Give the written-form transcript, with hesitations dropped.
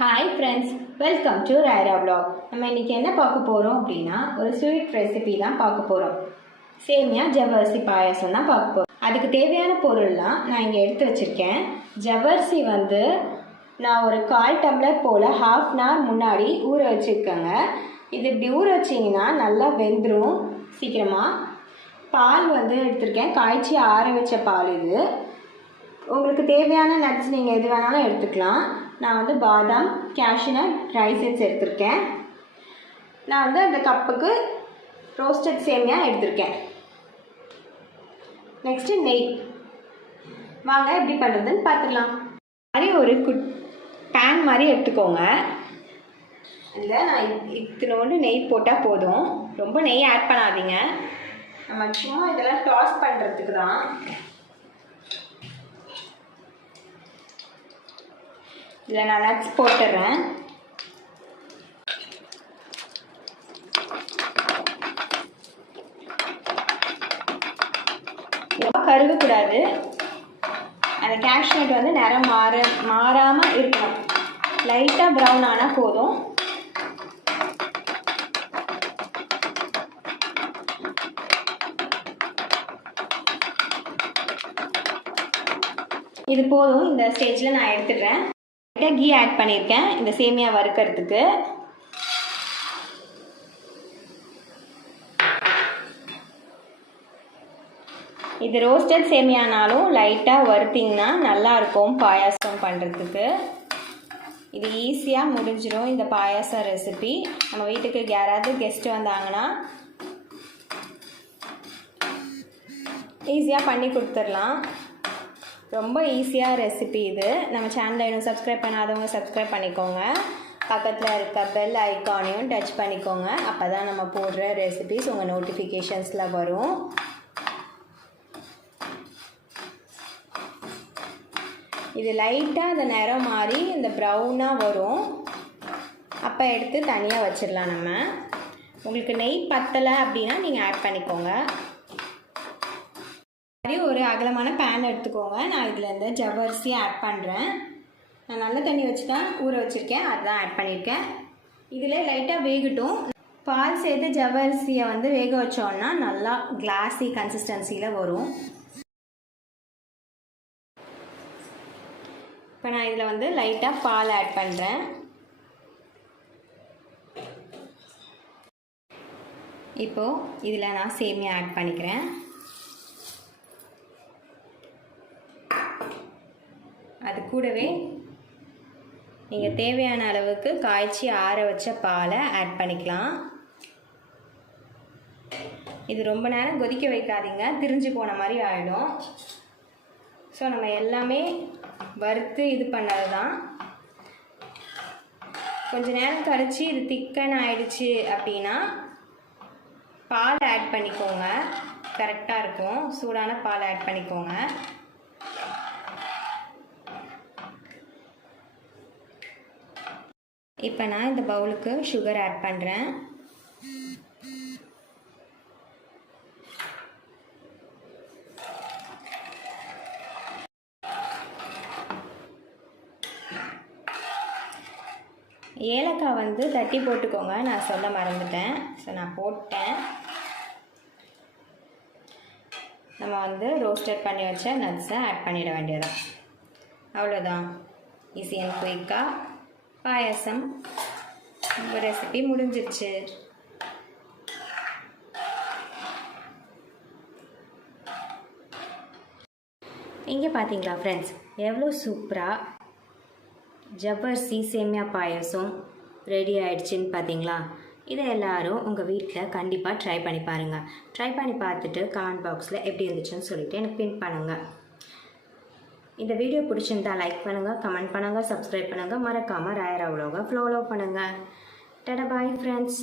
Hi friends, welcome to ராயரா vlog. நம்ம இன்றைக்கி என்ன பார்க்க போகிறோம் அப்படின்னா ஒரு ஸ்வீட் ரெசிபி தான் பார்க்க போகிறோம். சேமியா ஜவ்வரிசி பாயாசம் தான் பார்க்க போகிறோம். அதுக்கு தேவையான பொருள்லாம் நான் இங்கே எடுத்து வச்சுருக்கேன். ஜவ்வரிசி நான் ஒரு 1/4 டம்ளர் போல் ஹாஃப் அன் ஹவர் முன்னாடி ஊற வச்சுருக்கேங்க. இது இப்படி ஊற வச்சிங்கன்னா நல்லா வெந்துடும் சீக்கிரமாக. பால் எடுத்திருக்கேன், காய்ச்சி ஆற வச்ச பால். இது உங்களுக்கு தேவையான நட்ஸ் நீங்கள் எது வேணாலும் எடுத்துக்கலாம். நான் பாதாம், கேஷ்யூநட், ட்ரை சீட்ஸ் எடுத்திருக்கேன். நான் அந்த கப்புக்கு ரோஸ்டட் சேமியா எடுத்திருக்கேன். நெக்ஸ்ட்டு நெய். வாங்க எப்படி பண்ணுறதுன்னு பார்த்துக்கலாம். மாதிரி ஒரு பேன் மாதிரி எடுத்துக்கோங்க. அதில் நான் இத்தனோண்டு நெய் போட்டால் போதும், ரொம்ப நெய் ஆட் பண்ணாதீங்க. நம்ம சும்மா இதெல்லாம் டாஸ் பண்ணுறதுக்கு தான். இதில் நான் நட்ஸ் போட்டுடுறேன். ரொம்ப கருகக்கூடாது. அந்த கேஷ்யூநட் நிறம் மாறாமல் இருக்கணும். லைட்டாக ப்ரௌன் ஆனால் போதும். இது போதும். இந்த ஸ்டேஜில் நான் எடுத்துடுறேன். கீ ஆட் பண்ணியிருக்கேன் இந்த சேமியா வறுக்கிறதுக்கு. இது ரோஸ்டட் சேமியானாலும் லைட்டாக வறுத்திங்கன்னா நல்லாயிருக்கும் பாயாசம் பண்ணுறதுக்கு. இது ஈஸியாக முடிஞ்சிடும் இந்த பாயாசம் ரெசிபி. நம்ம வீட்டுக்கு யாராவது கெஸ்ட்டு வந்தாங்கன்னா ஈஸியாக பண்ணி கொடுத்துடலாம். ரொம்ப ஈஸியாக ரெசிபி இது. நம்ம சேனலை இன்னும் சப்ஸ்கிரைப் பண்ணாதவங்க சப்ஸ்கிரைப் பண்ணிக்கோங்க. பக்கத்தில் இருக்க பெல் ஐக்கானையும் டச் பண்ணிக்கோங்க. அப்போ தான் நம்ம போடுற ரெசிபிஸ் உங்கள் நோட்டிஃபிகேஷன்ஸில் வரும். இது லைட்டாக அந்த நிறம் மாதிரி இந்த ப்ரௌனாக வரும். அப்போ எடுத்து தனியாக வச்சிடலாம். நம்ம உங்களுக்கு நெய் பத்தலை அப்படின்னா நீங்கள் ஆட் பண்ணிக்கோங்க. ஒரு அகலமான பேன் எடுத்துக்கோங்க. நான் இதில் இந்த ஜவ்வரிசி ஆட் பண்ணுறேன். நான் நல்ல தண்ணி வச்சு தான் ஊற வச்சுருக்கேன், அதுதான் ஆட் பண்ணியிருக்கேன். இதில் லைட்டாக வேகட்டும். பால் சேர்த்து ஜவ்வரிசியை வேக வச்சோன்னா நல்லா கிளாஸி கன்சிஸ்டன்சியில் வரும். இப்போ நான் இதில் லைட்டாக பால் ஆட் பண்ணுறேன். இப்போது இதில் நான் சேமியா ஆட் பண்ணிக்கிறேன். அது கூடவே நீங்கள் தேவையான அளவுக்கு காய்ச்சி ஆற வச்ச பாலை ஆட் பண்ணிக்கலாம். இது ரொம்ப நேரம் கொதிக்க வைக்காதீங்க, திரிஞ்சு போன மாதிரி ஆகிடும். ஸோ நம்ம எல்லாமே வறுத்து இது பண்ணது தான். கொஞ்சம் நேரம் கழிச்சு இது திக்கன் ஆயிடுச்சு அப்படின்னா பால் ஆட் பண்ணிக்கோங்க. கரெக்டாக இருக்கும். சூடான பால் ஆட் பண்ணிக்கோங்க. இப்போ நான் இந்த பவுலுக்கு சுகர் ஆட் பண்ணுறேன். ஏலக்காய் தட்டி போட்டுக்கோங்க, நான் சொல்ல மறந்துட்டேன். ஸோ நான் போட்டேன். நம்ம ரோஸ்டட் பண்ணி வச்ச நட்ஸை ஆட் பண்ணிட வேண்டியதான். அவ்வளோதான். ஈஸி அண்ட் குயிக்காக பாயாசம் ரெசிபி முடிஞ்சிருச்சு. இங்கே பார்த்தீங்களா ஃப்ரெண்ட்ஸ், எவ்வளோ சூப்பராக ஜவ்வரிசி சேமியா பாயாசம் ரெடி ஆயிடுச்சுன்னு பார்த்தீங்களா? இதை எல்லோரும் உங்கள் வீட்டில் கண்டிப்பாக ட்ரை பண்ணி பாருங்கள். ட்ரை பண்ணி பார்த்துட்டு கமெண்ட் பாக்ஸில் எப்படி இருந்துச்சுன்னு சொல்லிவிட்டு எனக்கு பின் பண்ணுங்கள். இந்த வீடியோ பிடிச்சிருந்தா லைக் பண்ணுங்கள், கமெண்ட் பண்ணுங்கள், சப்ஸ்கிரைப் பண்ணுங்கள். மறக்காமல் ராயரா vlog ஃபாலோ பண்ணுங்கள். Tata bye friends.